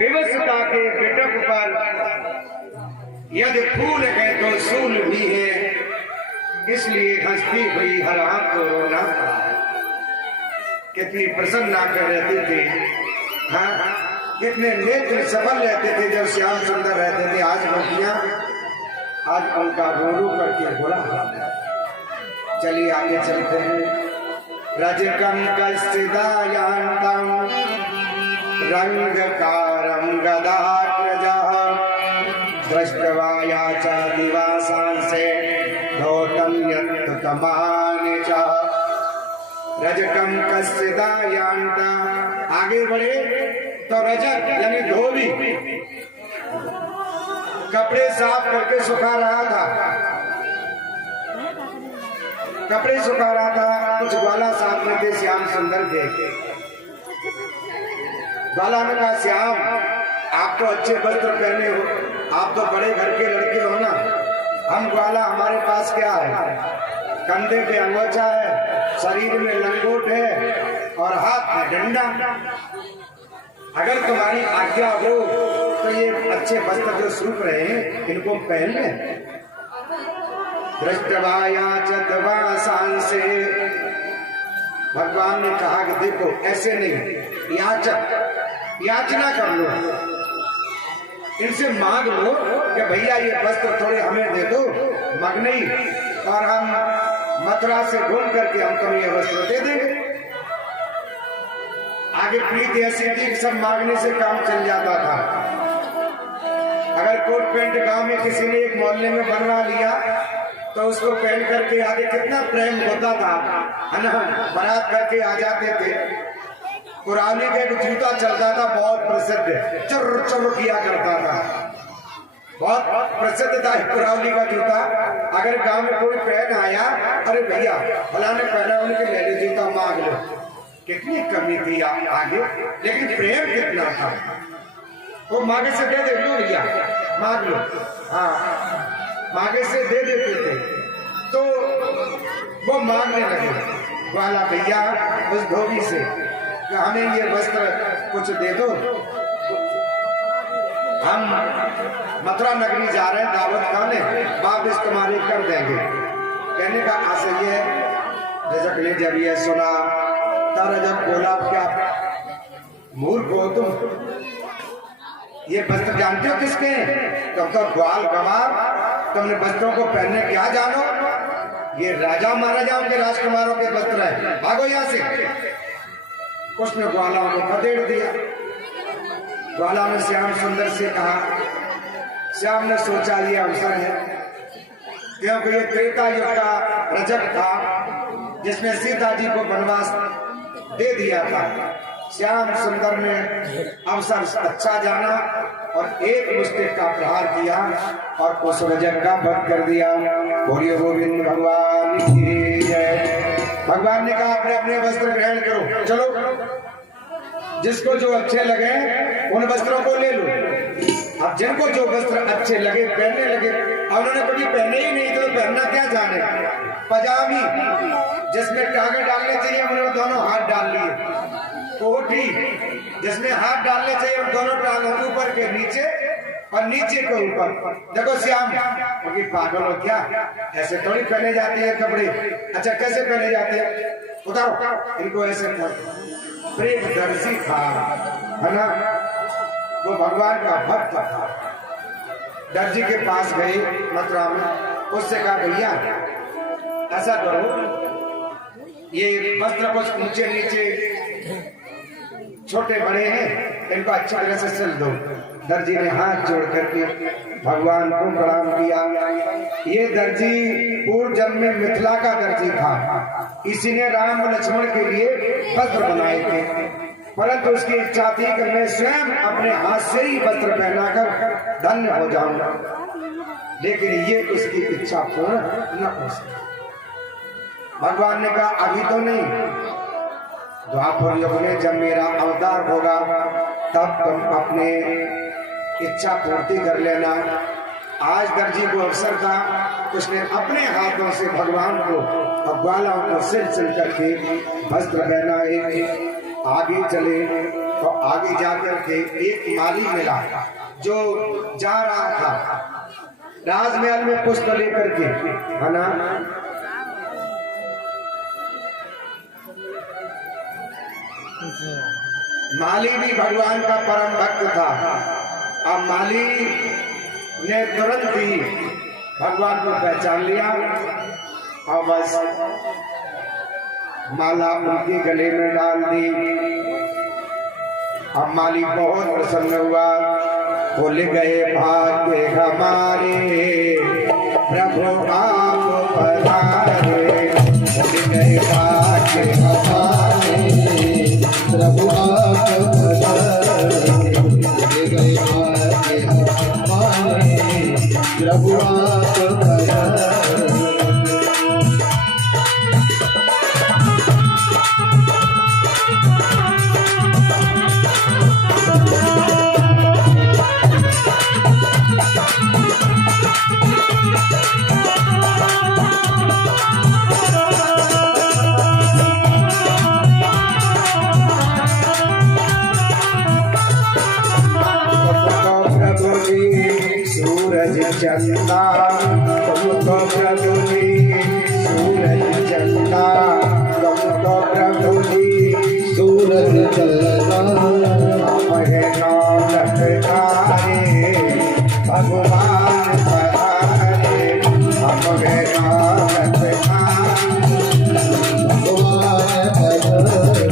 विवशता के बिटक पर यदि फूल है तो सूल भी है, इसलिए हंसती हुई हर आंख को रोना पड़ा है। कितनी प्रसन्ना कर रहती थी, हाँ, कितने नेत्र सबल रहते थे जब श्याम सुंदर रहते थे। आज बच्चियां, आज उनका रो रो करके बुरा हाल है। चलिए आगे चलते हैं। रजकम कस्यदायांतम रंगकारं गदाग्रजः दृष्ट्वा च दिवासांसे धौतं यत्तमानि च। रजकम कस्यदायांत, आगे बढ़े तो रजक यानी धोबी कपड़े साफ करके सुखा रहा था, कपड़े सुखा रहा था। कुछ ग्वाला साफ करके श्याम सुंदर देखे। ग्वाला ने कहा, श्याम आप तो अच्छे वस्त्र पहने हो, आप तो बड़े घर के लड़के हो ना, हम ग्वाला हमारे पास क्या है? कंधे पे अंगोछा है, शरीर में लंगोट है और हाथ में डंडा। अगर तुम्हारी आज्ञा हो तो ये अच्छे वस्त्र जो सूख रहे हैं इनको पहन ले। दृष्टवाया चतवासांसे, भगवान ने कहा कि देखो ऐसे नहीं, याचना कर लो, इनसे मांग लो कि भैया ये वस्त्र थोड़े हमें दे दो, मगनई, और हम मथुरा से घूम करके हम तुम्हें ये वस्त्र दे देंगे। आगे प्रीति ऐसी थी कि सब मांगने से काम चल जाता था। अगर कोट पैंट गांव में किसी ने एक मोहल्ले में बनवा लिया तो उसको पहन करके आगे कितना प्रेम होता था, है ना, बारात करके आ जाते थे। पुराने का एक जूता चलता था, बहुत प्रसिद्ध, चुर चुर किया करता था, बहुत प्रसिद्ध था पुरानी का जूता। अगर गांव में कोई पहन आया, अरे भैया फलाने पहना, उनके ले लो जूता, मांग लो। कितनी कमी थी आगे, लेकिन प्रेम कितना था। वो मांगे से दे दे लो भैया, मांग लो, हाँ, मांगे से दे देते थे तो वो मांगने लगे। ग्वाला भैया उस धोबी से कि हमें ये वस्त्र कुछ दे दो, हम मथुरा नगरी जा रहे हैं दावत खाने, वापिस तुम्हारे कर देंगे। कहने का आशय है, रजक ने जब ये सुना तब रजक बोला, क्या मूर्ख हो तुम, ये वस्त्र जानते हो किसके हैं? तब तो ग्वाल गवार, तुमने वस्त्रों को पहनने क्या जानो, ये राजा महाराजाओं के राजकुमारों के वस्त्र है, भागो यहाँ से। उसने ग्वालाओं को खदेड़ दिया। ग्वाला ने श्याम सुंदर से कहा, श्याम ने सोचा ये अवसर है, क्योंकि ये त्रेता युग का रजक था जिसने सीता जी को वनवास दे दिया था। श्याम सुंदर ने अवसर अच्छा जाना और एक मुस्टिक का प्रहार किया और उस रजक का वध कर दिया। बोलिए गोविंद भगवान की जय। भगवान ने कहा, अपने अपने वस्त्र ग्रहण करो, चलो जिसको जो अच्छे लगे उन वस्त्रों को ले लो। अब जिनको जो वस्त्र अच्छे लगे पहनने लगे। अब उन्होंने कभी पहने ही नहीं तो पहनना क्या जाने। पजामी जिसमें टांगे डालने चाहिए उन्होंने दोनों हाथ डाल लिए। कोठी जिसमें हाथ डालने चाहिए उन दोनों टांगों ऊपर के नीचे और नीचे के ऊपर। देखो श्याम, क्योंकि पागल हो क्या, ऐसे थोड़ी पहने जाते हैं कपड़े। अच्छा कैसे पहने जाते हैं, उतारो इनको ऐसे कर। प्रेम दर्शी था, है ना, वो भगवान का भक्त था। दर्जी के पास गए मथुरा में, उससे कहा भैया ऐसा करो, ये वस्त्र कुछ ऊंचे नीचे छोटे बड़े हैं, इनको अच्छी तरह से सिल दो। दर्जी ने हाथ जोड़ करके भगवान को प्रणाम किया। ये दर्जी पूर्व जन्म में मिथिला का दर्जी था, इसी ने राम लक्ष्मण के लिए वस्त्र बनाए थे, परंतु उसकी इच्छा थी कि मैं स्वयं अपने हाथ से ही वस्त्र पहनाकर धन्य हो जाऊंगा, लेकिन ये उसकी इच्छा पूर्ण न हो सकी। भगवान ने कहा अभी तो नहीं, द्वापर युग में जब मेरा अवतार होगा तब तुम अपने इच्छा पूर्ति कर लेना। आज दर्जी को अवसर था, उसने अपने हाथों से भगवान को और ग्वालों को सिल सिल करके वस्त्र पहनाए। आगे चले तो आगे जाकर के एक माली मिला जो जा रहा था राजमहल में पुष्प लेकर के, है ना। माली भी भगवान का परम भक्त था। अब माली ने तुरंत ही भगवान को पहचान लिया और बस माला उनके गले में डाल दी। अब माली बहुत प्रसन्न हुआ, खुल गए भाग्य हमारे, प्रभु आप पधारे। खुल गए भाग्य हमारे, प्रभु आप पधारे। खुल गए भाग्य हमारे, प्रभु आप पधारे। चंदा तुमको प्रभु जी, सूरज चंदा तुमको प्रभु जी, सूरज चंदा। हमारे नाम लटकारे भगवान पधारे, हमारे नाम लटकारे भगवान पधारे।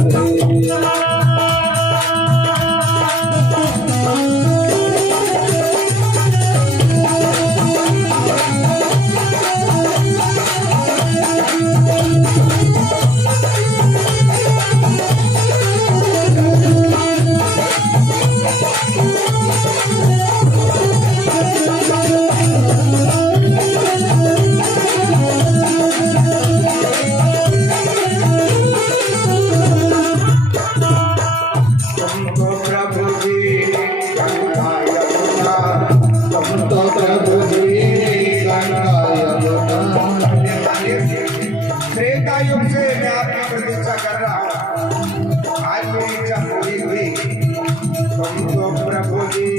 युग से मैं आपकी प्रतीक्षा कर रहा हूँ, आज मेरी इच्छा पूरी हुई। तुमको प्रभु जी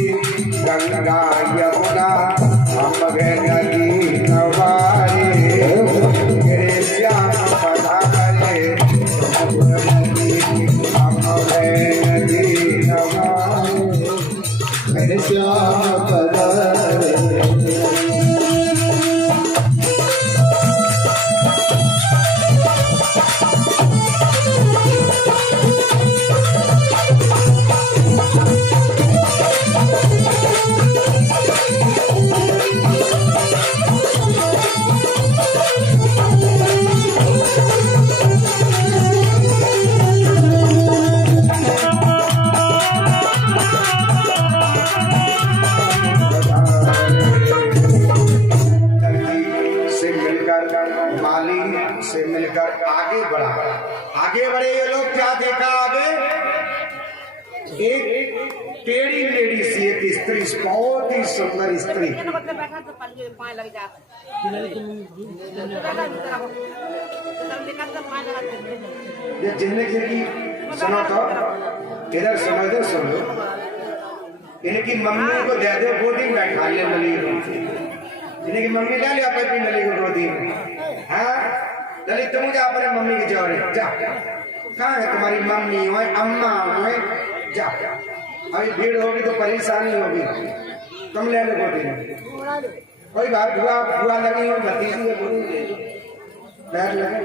गंगा यमुना हम गए नदी नवारे, मेरे श्याम पधारे। प्रभु जी हम गए नदी नवारे, मेरे श्याम पधारे। से मिलकर आगे बढ़ा, आगे बढ़े ये लोग, क्या देखा आगे? एक टेढ़ी लेडी सी एक स्त्री, बहुत ही सुंदर स्त्री। ये जिन्हें की सुनो तो इधर सुनो, इधर सुनो, इनकी मम्मी को दे दो गोदी में बैठा ले नली, जिन्हें की मम्मी ले लिया अपनी नली को गोदी में। हाँ ललित तुम जा अपने मम्मी की जोड़े जा, कहाँ है तुम्हारी मम्मी हो अम्मा हो, जा। अभी भीड़ होगी तो परेशानी होगी, तुम ले लो गोदी में। कोई बात बुआ लगी हो भतीजी है, बैठ लगे।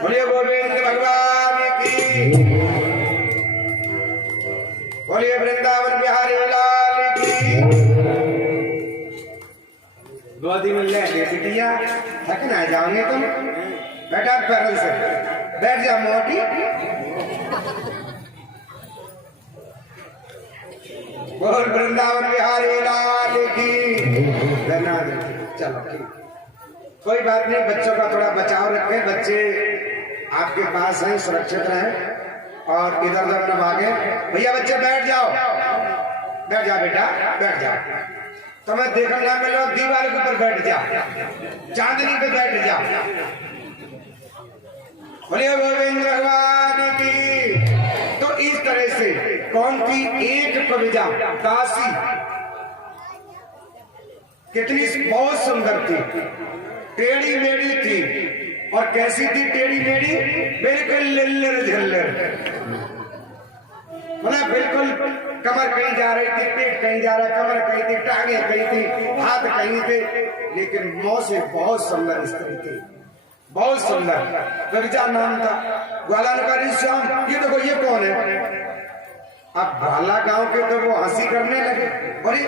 बोलिए गोविंद भगवान की, बोलिए वृंदावन बिहारी लाल की। गोदी में ले बिटिया, थक ना जाओगे तुम, बैठा पैरल से, बैठ जा मोटी। बोल वृंदावन बिहारी लाल की। चलो कोई बात नहीं, बच्चों का थोड़ा बचाव रखें, बच्चे आपके पास हैं, सुरक्षित रहें और इधर उधर न भागे। भैया बच्चे बैठ जाओ, बैठ जा बेटा, बैठ जाओ। तुम्हें देखने ना मिलो, दीवार के ऊपर बैठ जाओ, चांदनी पे बैठ जाओ। बोलिए गोविंद भगवान की। तो थे। कौन थी? एक कविजा दासी। कितनी बहुत सुंदर थी, टेढ़ी मेढ़ी थी। और कैसी थी टेढ़ी मेढ़ी? बिल्कुल लिल्लर झल्लर, मतलब बिल्कुल कमर कहीं जा रही थी, पेट कहीं जा रहा, कमर कहीं थी, टांगे कहीं थी, हाथ कहीं थे, लेकिन मौत से बहुत सुंदर स्त्री थी, बहुत सुंदर। कविजा नाम था। ग्वाला ने कहा श्याम ये देखो ये कौन है? अब ग्वाला गांव के तो वो हंसी करने लगे, अरे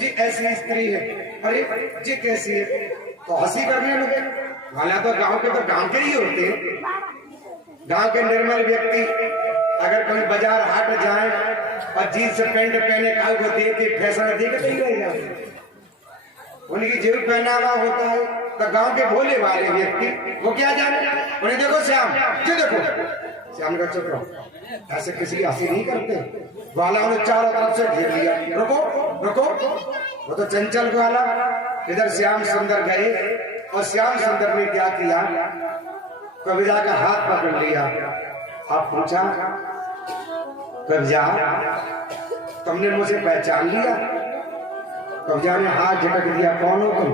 जी ऐसी स्त्री है, अरे जी कैसी है, तो हंसी करने लगे। ग्वाला तो गांव के ही होते हैं। गांव के निर्मल व्यक्ति अगर कभी बाजार हाट जाए और जीन्स पैंट पहने काल को देख के फैशन देख नहीं रह जाते, उनकी जेब पहनावा होता है। तो गांव के भोले वाले व्यक्ति वो क्या जाने, उन्हें देखो श्याम जी देखो, श्याम का चुप रहो, ऐसे किसी की हंसी नहीं करते। ग्वाला उन्हें चारों तरफ से घेर लिया, रुको रुको, वो तो चंचल ग्वाला। इधर श्याम सुंदर गए और श्याम सुंदर ने क्या किया, कविजा का हाथ पकड़ लिया। आप पूछा कविजा तुमने मुझे पहचान लिया? कविजा ने हाथ झटक दिया, कौन हो तुम?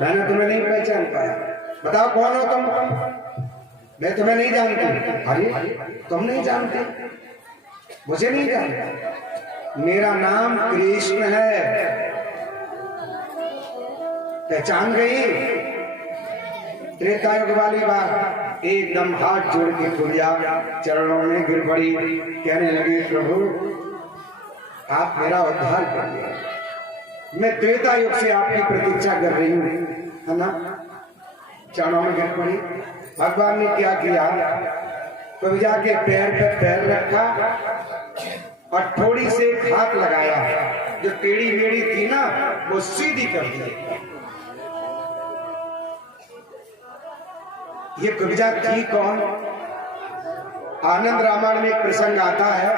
मैंने तुम्हें नहीं पहचान पाया, बताओ कौन हो तुम? मैं तुम्हें नहीं जानती। अरे तुम नहीं जानते? मुझे नहीं जानते, मेरा नाम कृष्ण है। पहचान गई? त्रेता युग वाली बात। एकदम हाथ जोड़ के खुलिया चरणों में गिर पड़ी, कहने लगी प्रभु आप मेरा उद्धार कर दिया, मैं त्रेता युग से आपकी प्रतीक्षा कर रही हूँ, है ना? चरणों में गिर पड़ी। भगवान ने क्या किया, कविजा के पैर पे पैर रखा और थोड़ी से हाथ लगाया, जो टेढ़ी मेढ़ी थी ना वो सीधी कर दी। ये कविजा थी कौन? आनंद रामायण में एक प्रसंग आता है,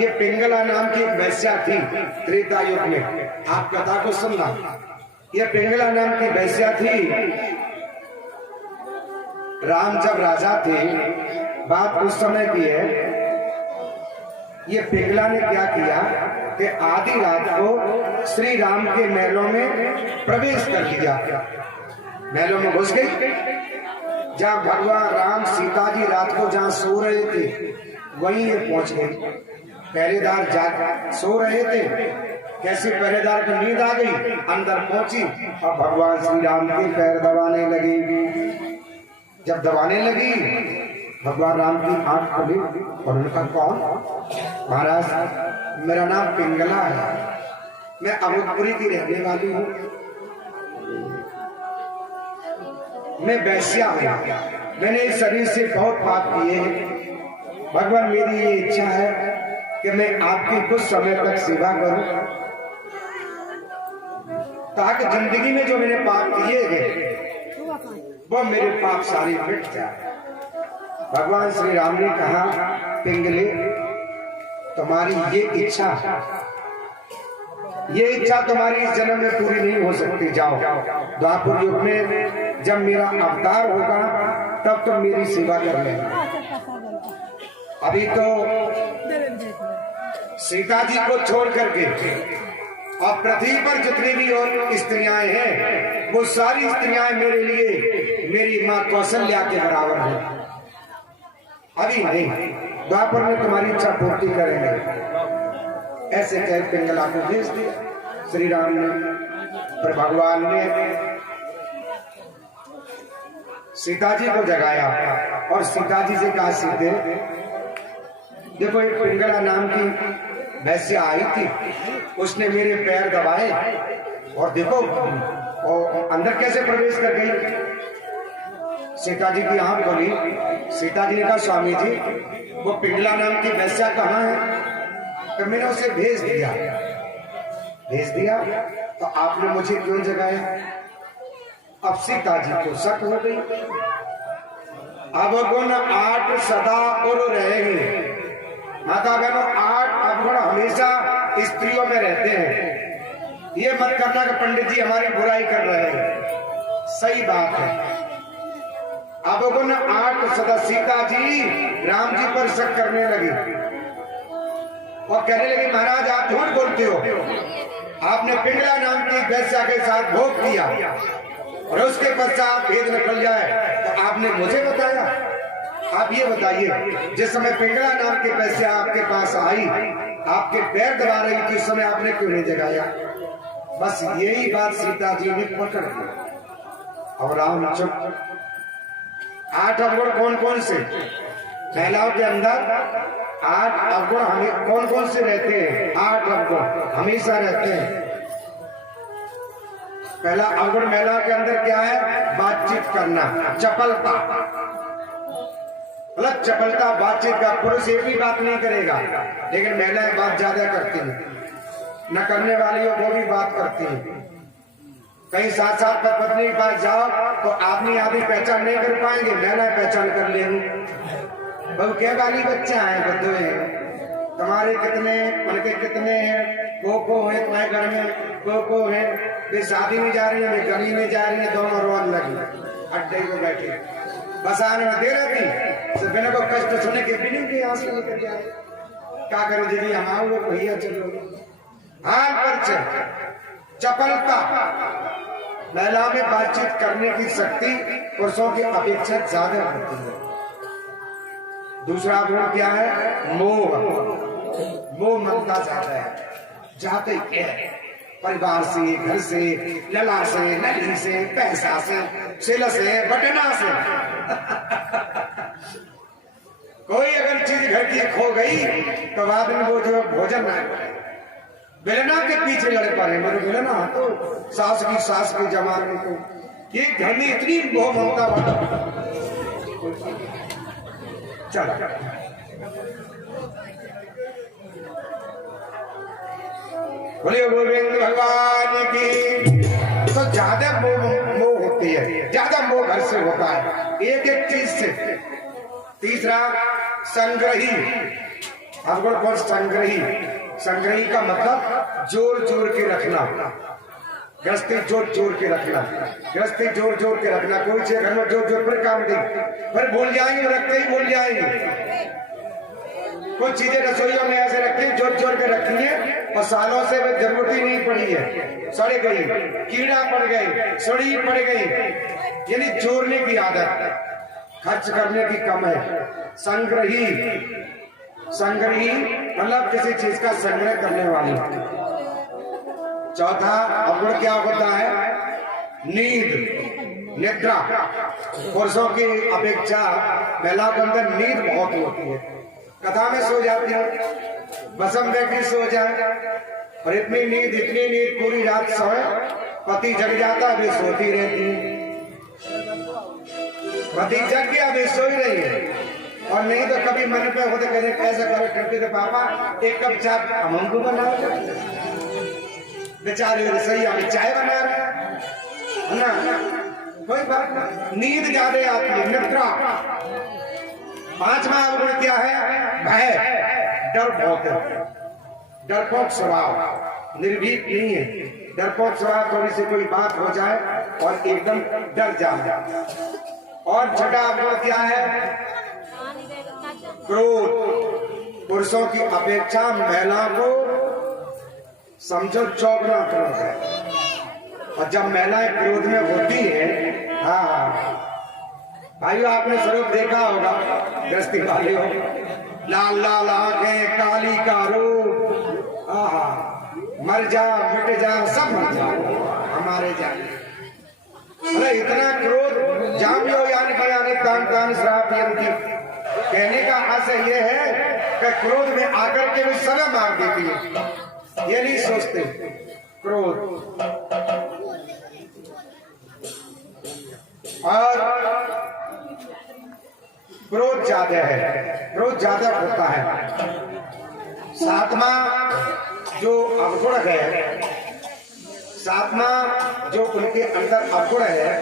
ये पिंगला नाम की एक वैश्या थी त्रेता युग में। आप कथा को सुनना। ये पिंगला नाम की वैश्या थी। राम जब राजा थे, बात उस समय की है, ये पिंगला ने क्या किया कि आधी रात को श्री राम के महलों में प्रवेश कर लिया। महलों में घुस गई। जहाँ भगवान राम सीता जी रात को जहाँ सो रहे थे वहीं ये पहुंच गई। पहरेदार जाग सो रहे थे, कैसे पहरेदार को नींद आ गई, अंदर पहुंची और भगवान श्री राम के पैर दबाने लगी। जब दबाने लगी भगवान राम की आंख खुली और उनका कौन? महाराज मेरा नाम पिंगला है, मैं अवधपुरी की रहने वाली हूँ, मैं वैश्या हूँ, मैंने इस शरीर से बहुत पाप किए हैं। भगवान मेरी ये इच्छा है कि मैं आपकी कुछ समय तक सेवा करूं, ताकि जिंदगी में जो मैंने पाप किए हैं वो मेरे पाप सारी मिट जाए। भगवान श्री राम ने कहा पिंगले तुम्हारी ये इच्छा तुम्हारी इस जन्म में पूरी नहीं हो सकती, जाओ द्वापर युग में जब मेरा अवतार होगा तब तुम मेरी सेवा कर लेना। अभी तो सीता जी को छोड़ करके और पृथ्वी पर जितनी भी और स्त्रियां हैं वो सारी स्त्रियां मेरे लिए मेरी माँ कौशल्या के बराबर है। अभी नहीं, द्वापर में तुम्हारी इच्छा पूर्ति करेंगे। ऐसे कह पिंगला को भेज दिया श्री राम ने। पर भगवान ने सीता जी को जगाया और सीता जी से कहा सीते देखो एक पिंगला नाम की वैश्या आई थी, उसने मेरे पैर दबाए और देखो और अंदर कैसे प्रवेश कर गई। सीता जी की आंख खोली। सीता जी ने कहा स्वामी जी वो पिंगला नाम की वैश्या कहाँ है? तो मैंने उसे भेज दिया तो आपने मुझे क्यों जगाया? अब सीता जी को शक हो गई। अब गुण 8 सदा उर रहेंगे। माता बहनों 8 अवगुण हमेशा स्त्रियों में रहते हैं। ये मत करना कि पंडित जी हमारी बुराई कर रहे हैं, सही बात है। अवगुण 8 सदा। सीता जी राम जी पर शक करने लगी। और कहने लगे महाराज आप झूठ बोलते हो, आपने पिंगला नाम की वैश्या के साथ भोग किया और उसके पश्चात भेद निकल जाए तो आपने मुझे बताया। आप ये बताइए, जिस समय पिंगला नाम की वैश्या आपके पास आई, आपके पैर दबा रही थी, उस समय आपने क्यों नहीं जगाया? बस यही बात सीता जी ने पकड़ ली। और राम चुप। 8 अवगुण कौन कौन से? महिलाओं के अंदर 8 अवगुण हमें कौन कौन से रहते हैं? 8 अवगुण हमेशा रहते हैं। पहला अवगुण महिला के अंदर क्या है? बातचीत करना, चपलता। मतलब चपलता, बातचीत का। पुरुष एक भी बात नहीं करेगा, लेकिन महिलाएं बात ज्यादा करती हैं। न करने वाली हो वो भी बात करती हैं। कहीं साथ साथ पत्नी के पास जाओ तो आदमी आदमी पहचान नहीं कर पाएंगे, महिलाएं पहचान कर लेंगी। बहु क्या वाली बच्चा है, बद्दू है, तुम्हारे कितने उनके कितने हैं, कोको है तुम्हारे घर में, कोको है, वे शादी में जा रही है, वे गली में जा रही है, दोनों रोन लगी अड्डे को बैठे बस आने में दे रही थी। बिना को कष्ट सुने के भी नहीं आंसू निकल जाए। क्या करे जी, हम आओ भैया चलो। हाल पर चपलता, महिला में बातचीत करने की शक्ति पुरुषों की अपेक्षा ज्यादा होती है। दूसरा गुण क्या है? मोह। मोह ममता ज्यादा है, जाते ही परिवार से, घर से, लला से, नली से, पैसा से, सिल से, बटना से। कोई अगर चीज घर की खो गई तो बाद में वो जो भोजन ना बेलना के पीछे लड़ पड़े। मेरे बेलना तो सास के जमाने को ये घर में इतनी मोह ममता बढ़ा। चलो बोलिए गोविंद भगवान की। तो ज्यादा मोह होती है, ज्यादा मोह घर से होता है, एक एक चीज से। तीसरा संग्रही। आपको कौन? संग्रही। संग्रही का मतलब जोर जोर के रखना, गृहस्थी जोर जोर के रखना, गृहस्थी जोर जोर के रखना। कोई चीज घर में जोर जोर पर काम दें, फिर भूल जाएंगे, रखते ही भूल जाएंगे। कुछ चीजें रसोइयों में ऐसे रखी है, जोर जोर के रखी है और सालों से वे जरूरत ही नहीं पड़ी है, सड़ गई, कीड़ा पड़ गई, सड़ी पड़ गई। यानी जोड़ने की आदत, खर्च करने की कम है। संग्रही। संग्रही मतलब किसी चीज का संग्रह करने वाली। चौथा अवगुण क्या होता है? नींद, निद्रा। पुरुषों की अपेक्षा महिला के अंदर नींद बहुत होती है। कथा में सो जाती है, बसम बैठी सो जाए, और इतनी नींद पूरी रात सोए, पति जग जाता वे सोती रहती है। पति जग गया वे सो ही रही है। और नहीं तो कभी मन पे होते कहते कैसे करो करते थे पापा एक कप चाय हमको बनाओ। बेचारे रसोई हमें चाय बना रहे ना, कोई बात नहीं। नींद ज्यादा आती है, निद्रा। 5वां अवगुण क्या है? भय, डर बहुत है, डरपोक स्वभाव, निर्भीक नहीं है। डरपोक स्वभाव, थोड़ी सी कोई बात हो जाए और एकदम डर जाए। और छठा अवगुण क्या है? क्रोध। पुरुषों की अपेक्षा महिला को समझो चौगुना क्रोध है। और जब महिलाएं क्रोध में होती है, हाँ भाइयों आपने स्वरूप देखा होगा, गृहस्थी वाले हो, लाल लाल आंखें, काली का रूप, मर जा मिट जा सब मर जा हमारे जाने। अरे इतना क्रोध जामियो यानी तान तान श्राप यंती। कहने का आशय यह है कि क्रोध में आकर के भी समय मार देती है, ये नहीं सोचते। क्रोध और क्रोध ज्यादा है, क्रोध ज्यादा होता है। 7वां जो अवगुण है, 7वां जो उनके अंदर अवगुण है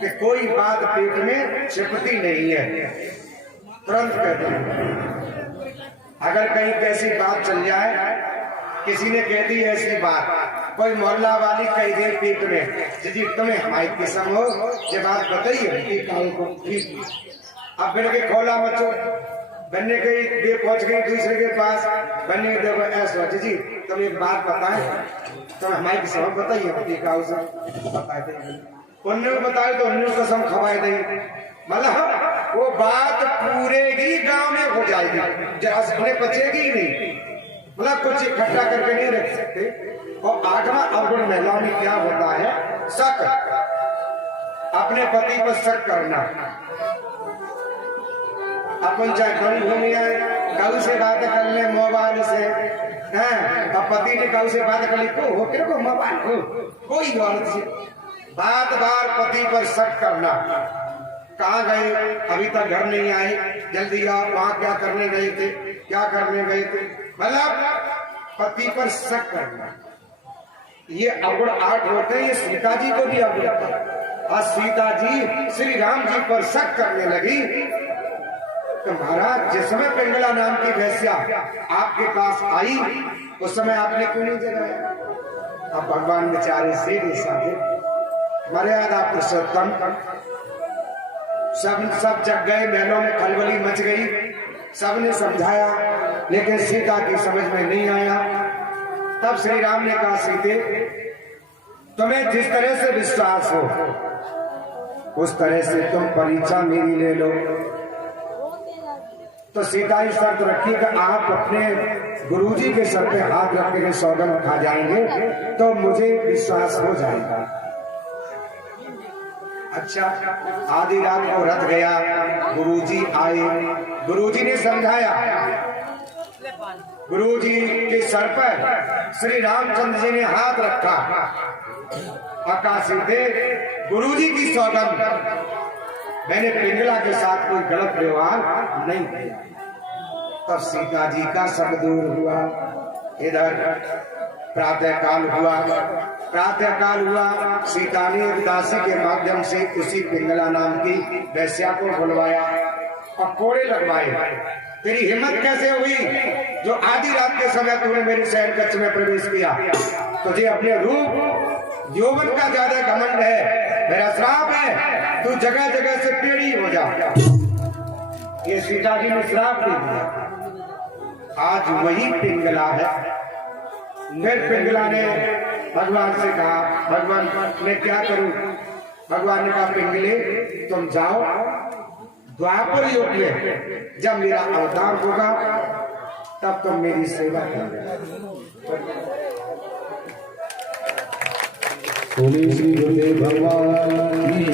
कि कोई बात पेट में छिपती नहीं है, तुरंत कहते हैं। अगर कहीं कैसी बात चल जाए, किसी ने कह दी ऐसी बात, कोई मोहल्ला वाली कह दे पेट में जी तुम्हें हमारी किस्म हो, ये बात बताइए। अब बिल के खोला मचो बनने गई, वे पहुंच गई दूसरे के पास। बनने देखो ऐसा जी तुम एक बात बताए, तुम हमारी कसम बताइए, पति का उसे बताए थे, उन्होंने बताए तो उन्होंने कसम खवाए दी। मतलब वो बात पूरे ही गांव में हो जाएगी, जरा से उन्हें बचेगी ही नहीं, मतलब कुछ इकट्ठा करके नहीं रख सकते। और आठवां अवगुण महिलाओं में क्या होता है? शक, अपने पति पर शक करना। अपन चाहे कहीं घूमी आए, कल से बात कर ले मोबाइल से, हैं अब पति ने कल से बात कर ली को हो तेरे को मोबाइल को कोई गलत से बात बार पति पर शक करना। कहाँ गए, अभी तक घर नहीं आए, जल्दी आओ, वहां क्या करने गए थे, क्या करने गए थे, मतलब पति पर शक करना। ये अवगुण 8 होते हैं। ये सीता जी को भी अवगुण था। और सीता जी श्री राम जी पर शक करने लगी तो महाराज जिस समय पिंगला नाम की वेश्या आपके पास आई उस समय आपने क्यों नहीं जगाया? अब भगवान बेचारे सीधे साधे मर्यादा पुरुषोत्तम सब जग गए, महलों में खलबली मच गई, सबने समझाया लेकिन सीता की समझ में नहीं आया। तब श्री राम ने कहा सीते तुम्हें जिस तरह से विश्वास हो उस तरह से तुम परीक्षा मेरी ले लो। तो सीता ही शर्त रखी कि आप अपने गुरुजी के सर पे हाथ रखने के सौगंध खा जाएंगे तो मुझे विश्वास हो जाएगा। अच्छा, आधी रात को रथ गया, गुरुजी आए, गुरुजी ने समझाया, गुरुजी के सर पर श्री रामचंद्र जी ने हाथ रखा, आकाशी दे गुरुजी की सौगंध मैंने पिंगला के साथ कोई गलत व्यवहार नहीं किया। तब सीता जी का सब दूर हुआ। इधर प्रातःकाल हुआ, सीता ने एक दासी के माध्यम से उसी पिंगला नाम की वैश्या को बुलवाया और कोड़े लगवाए। तेरी हिम्मत कैसे हुई जो आधी रात के समय तूने मेरे शहर कच्छ में प्रवेश किया? तुझे अपने रूप यौवन का ज्यादा घमंड है, मेरा श्राप है, तू जगह जगह से पेड़ी हो जा। ये सीता जी ने श्राप दे दिया। आज वही पिंगला है। फिर पिंगला ने भगवान से कहा, भगवान मैं क्या करूं? भगवान ने कहा पिंगले तुम जाओ, द्वापर युग में जब मेरा अवतार होगा तब तुम मेरी सेवा करना। श्री गुरुदेव भगवान की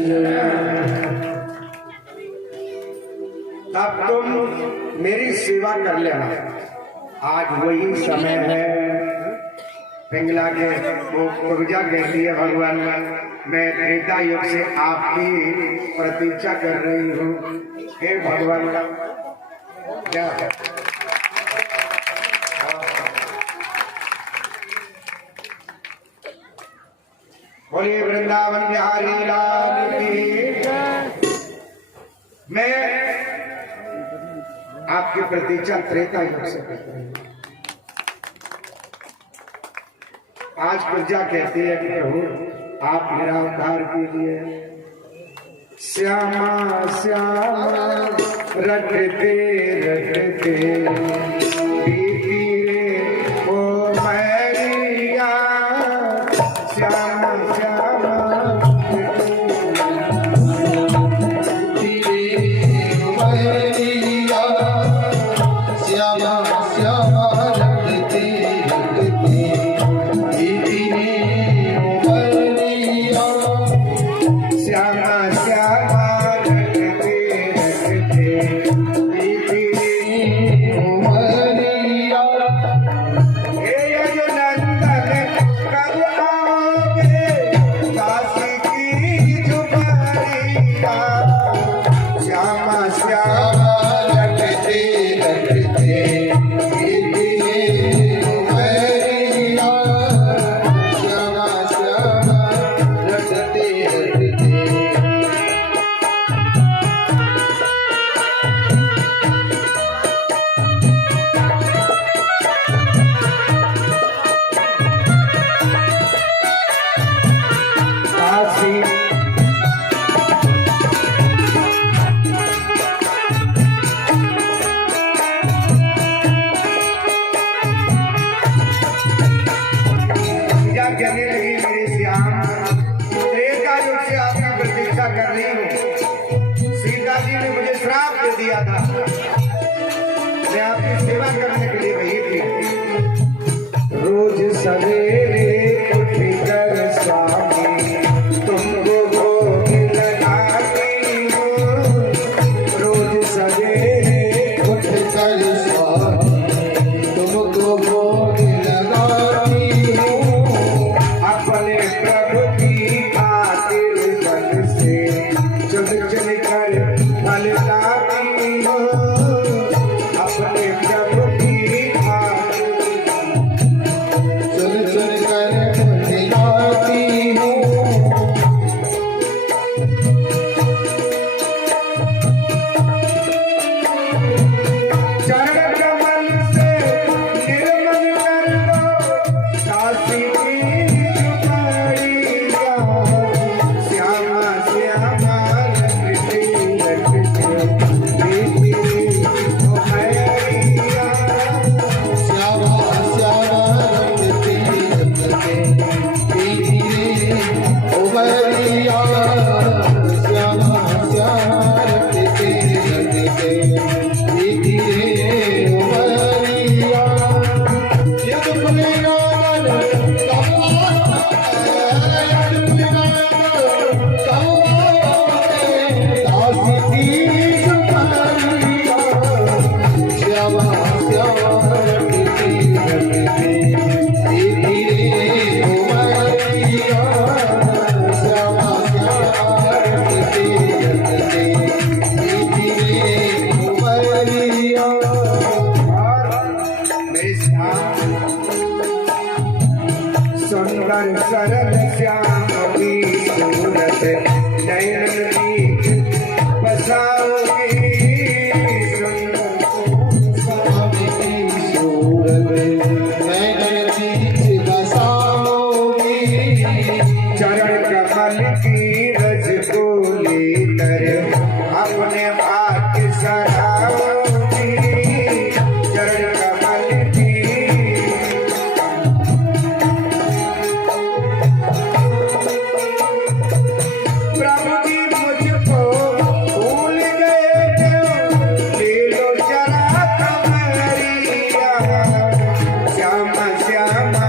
जय। तब तुम मेरी सेवा कर लेना। आज वही समय है। पिंगला के पूजा कहती है भगवान मैं त्रेता युग से आपकी प्रतीक्षा कर रही हूँ। हे भगवान क्या बोलिए वृंदावन बिहारी लाल की जय। मैं आपकी प्रतीक्षा त्रेता युग से कर रही हूँ। आज पूजा कहती है कि प्रभु आप मेरा उद्धार कीजिए। श्यामा श्यामा रटते रटते बीती ओ मैरिया, श्यामा श्यामा सुंदर सरल श्याम की सूरत नयन बीच बसाओगी सुंदर श्याम की सूरत नयन बीच बसाओगी चरण कमल की रज को लेकर अपने भाग्य सराओगी चरण कमल की प्रभु जी मुझको भूल गए क्यों ले लो जरा कमरिया श्यामा श्यामा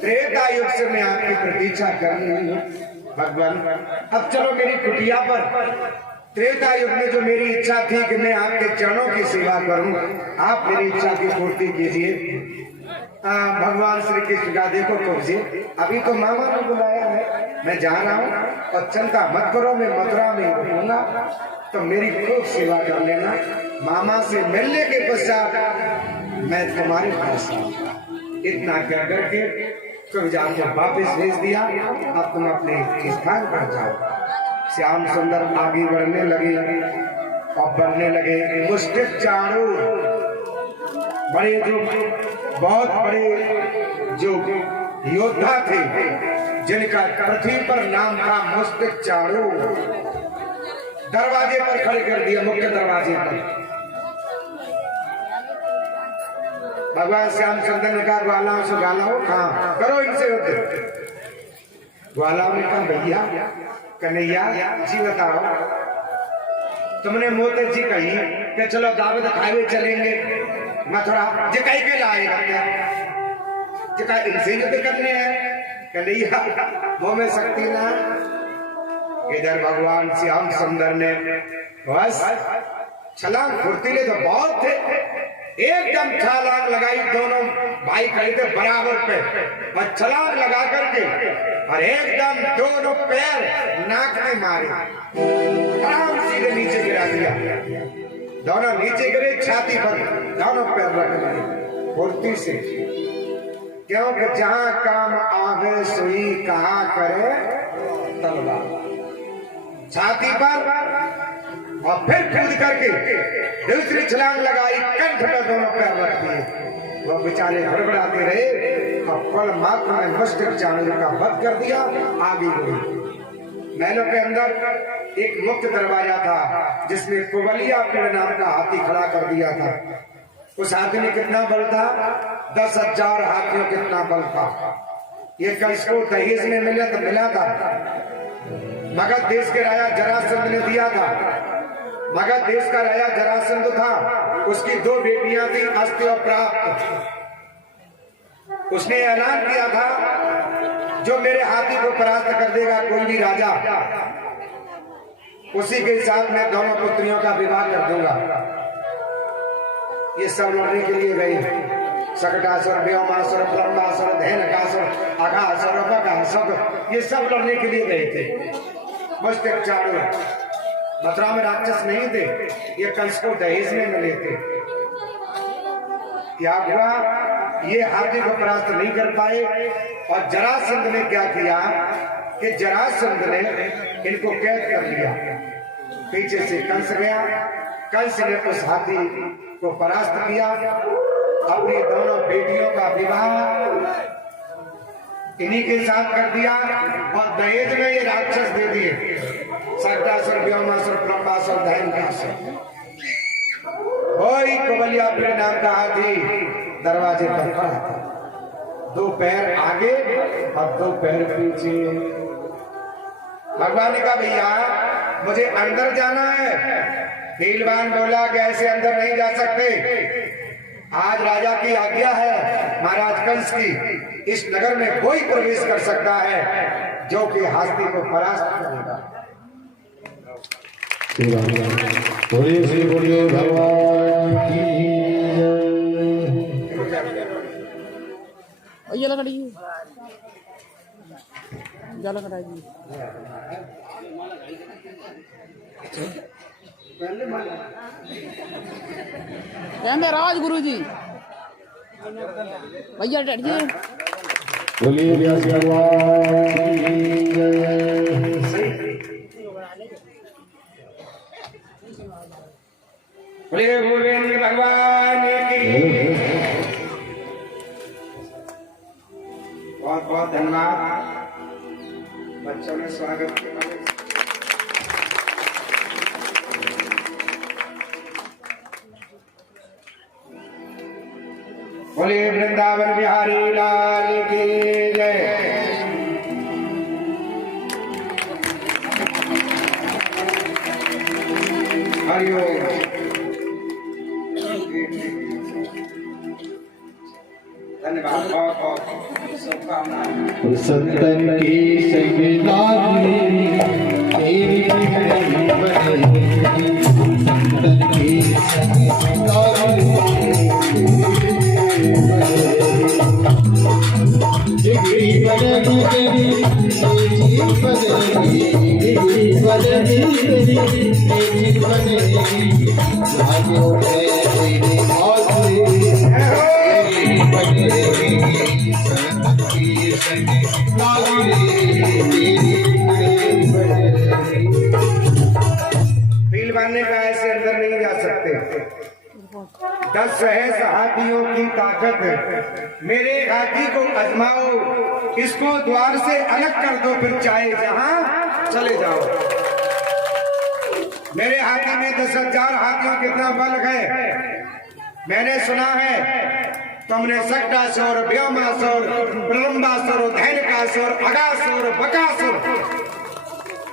त्रेता युग से मैं आपकी प्रतीक्षा कर रही हूँ भगवान। अब चलो मेरी कुटिया पर त्रेता युग में जो मेरी इच्छा थी कि मैं आपके चरणों की सेवा करूं, आप मेरी इच्छा की पूर्ति कीजिए। भगवान श्री कृष्ण का देखो तुमसे अभी तो मामा ने बुलाया है, मैं जा रहा हूँ और चिंता मत करो, मैं मथुरा में रहूंगा तो मेरी खूब सेवा कर लेना। मामा से मिलने के पश्चात मैं तुम्हारे पास आऊंगा। इतना कह करके तुम जाकर वापिस भेज दिया। अब तुम अपने स्थान पर जाओ। श्याम सुंदर आगे बढ़ने लगे और बढ़ने लगे। मुष्टिक चाणू बड़े जो बहुत बड़े जो योद्धा थे जिनका पृथ्वी पर नाम था मुष्टिक चाणू, दरवाजे पर खड़े कर दिया, मुख्य दरवाजे पर। भगवान श्याम सुंदर ने कहा ग्वालाओं से गालाओ कहाँ करो इनसे युद्ध। ग्वालाओं ने कहा भैया कन्हैया जी बताओ, तुमने मोती जी कही कि चलो दावत खाए चलेंगे मथुरा, जे कहीं के लाए इनसे युद्ध करने हैं। कन्हैया वो में शक्ति ना। इधर भगवान श्याम सुंदर ने बस छलांग फुर्तीले तो बहुत थे, एकदम छलांग लगाई। दोनों भाई खड़े थे बराबर पे और छलांग लगा करके और एकदम दोनों पैर नाक में मारे, आराम सीधे नीचे गिरा दिया। दोनों नीचे गिरे, छाती पर दोनों पैर रख दिए फुर्ती से, क्योंकि जहां काम आवे सुई कहा करे तलवार। छाती पर और फिर कूद करके दूसरी छलांग लगाई, कंठ में दोनों पैर रख दिए। वो बेचारे हड़बड़ाते रहे और पल मात्र में मुष्टिक चाणूर का वध कर दिया। आगे बढ़ी। महलों के अंदर एक मुक्त दरवाजा था जिसमें कुबलिया पेड़ नाम का हाथी खड़ा कर दिया था। उस हाथी में कितना बल था? 10,000 हाथियों कितना बल था। ये कंस को दहेज में मिला था। मगध देश के राजा जरासंध ने दिया था। मगध देश का राजा जरासंध था, उसकी 2 बेटियां थी अस्ति और प्राप्त। उसने ऐलान किया था जो मेरे हाथी को परास्त कर देगा कोई भी राजा, उसी के साथ मैं दोनों पुत्रियों का विवाह कर दूंगा। ये सब लड़ने के लिए गए। सकटासुर, व्योमासुर, ब्रह्मासुर, धेनुकासुर, अघासुर, बकासुर, ये सब लड़ने के लिए गए थे। मुष्टिक चाणूर मथुरा में राक्षस नहीं थे, ये कंस को दहेज में मिले थे। क्या हुआ? ये हाथी को परास्त नहीं कर पाए और जरासंध ने क्या किया कि जरासंध ने इनको कैद कर लिया। पीछे से कंस गया, कंस ने उस हाथी को परास्त किया, अपनी दोनों बेटियों का विवाह इन्हीं के साथ कर दिया और दहेज में ये राक्षस दे दिए, सक्टासुर, व्योमासुर, ब्रह्मासुर, दैनकासुर। कोई कुबलिया पीड़ नाम का हाथी दरवाजे पर खड़ा था, 2 पैर आगे और 2 पैर पीछे। भगवान ने कहा भैया मुझे अंदर जाना है। पहलवान बोला कि ऐसे अंदर नहीं जा सकते, आज राजा की आज्ञा है, महाराज कंस की, इस नगर में कोई प्रवेश कर सकता है जो कि हाथी को परास्त करेगा। श्री बोलिए भगवान की ये लगा दी जाला कटाई दी कहते राज गुरु जी भैया डट जी बोलिए व्यास भगवान की जय। बोलिए गोविंद भगवान की। बहुत बहुत धन्यवाद बच्चों ने स्वागत किया। बोलिए वृंदावन बिहारी लाल की जय। हरिओम। धन्यवाद, बहुत बहुत शुभकामनाएं। संतन की संगीताग्नि तेरी हरि बनेगी, संतन की संगीताग्नि बिगड़ी बनेगी तेरी बनेगी, बिगड़ी बनेगी तेरी बनेगी, भाग्यों में तेरी हाज़िरी बनेगी, संतन की संगीताग्नि तेरी बनेगी। पहलवान ने कहा ऐसे अंदर नहीं जा सकते, 10 सहस्र हाथियों की ताकत, मेरे हाथी को आजमाओ, इसको द्वार से अलग कर दो, फिर चाहे जहां चले जाओ। मेरे हाथी में 10,000 हाथियों कितना बल है मैंने सुना है। तुमने सक्टासुर, व्योमासुर, प्रलंबासुर, धैनकासुर, अगासुर, बकासुर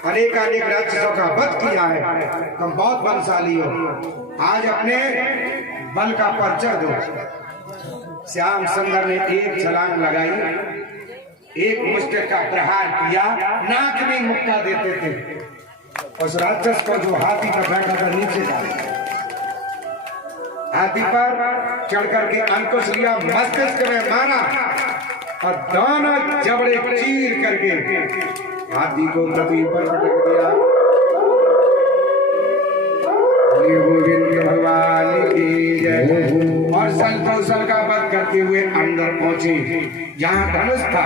अनेकानेक राक्षसों का वध किया है, तुम बहुत बलशाली हो। आज अपने बल का परिचय दो। श्याम सुंदर ने एक छलांग लगाई, एक मुष्टि का प्रहार किया, नाक में मुक्का देते थे। उस राक्षस को जो हाथी पर बैठा था नीचे जा, हाथी पर चढ़ करके अंकुश लिया, मस्तिष्क में मारा और दोनों जबड़े चीर करके हाथी को पृथ्वी पर पटक दिया। गोविंद भगवान की जय। और सल का वध करते हुए अंदर पहुंचे, जहां धनुष था,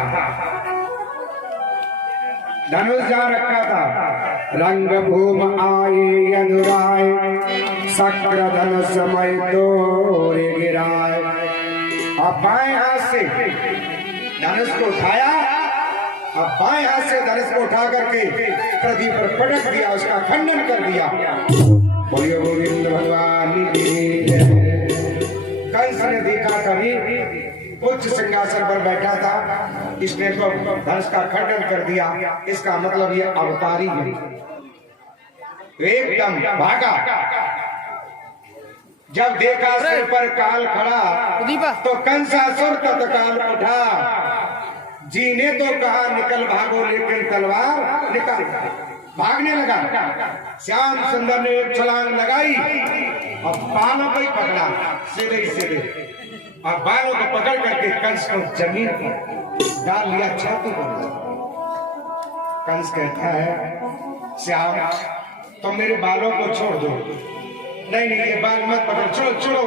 धनुष जहां रखा था। रंग भूम आए अनुराय, सक्र धनुष समय तोरे गिराए। और बाएं हाथ से धनुष को उठाया, अब बाएं हाथ से धनुष को उठा करके पृथ्वी पर पटक दिया, उसका खंडन कर दिया। बोलिए गोविंद भगवान की जय। कंस ने देखा कभी उच्च सिंहासन पर बैठा था, इसने तो धनुष का खंडन कर दिया, इसका मतलब ये अवतारी है। एकदम भागा, जब देखा सिर पर काल खड़ा तो कंसासुर तत्काल उठा। जी ने तो कहा निकल भागो, लेकिन तलवार निकल भागने लगा। श्याम सुंदर ने एक छलांग लगाई और बालों को ही पकड़ा, सीधे सीधे, और बालों को पकड़ करके कंस को जमीन पर डाल लिया, छाती पर। कंस कहता है श्याम तुम मेरे बालों को छोड़ दो। नहीं नहीं, ये बाल मत पकड़, छोड़ो छोड़ो।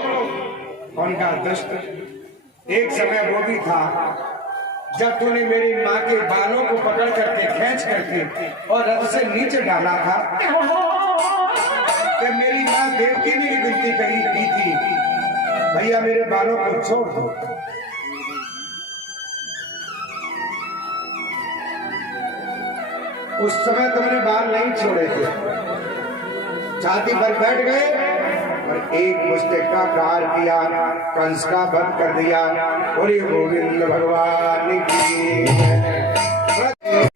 कौन का दुष्ट, एक समय वो भी था जब तूने मेरी माँ के बालों को पकड़ करके खींच करके और रथ से नीचे डाला था, तो मेरी माँ देवकी ने भी विनती कही की थी, भैया मेरे बालों को छोड़ दो। उस समय तुमने बाल नहीं छोड़े थे, छाती पर बैठ गए और एक मुष्टिक का प्रहार किया, कंस का वध कर दिया। बोलिए गोविंद भगवान की जय।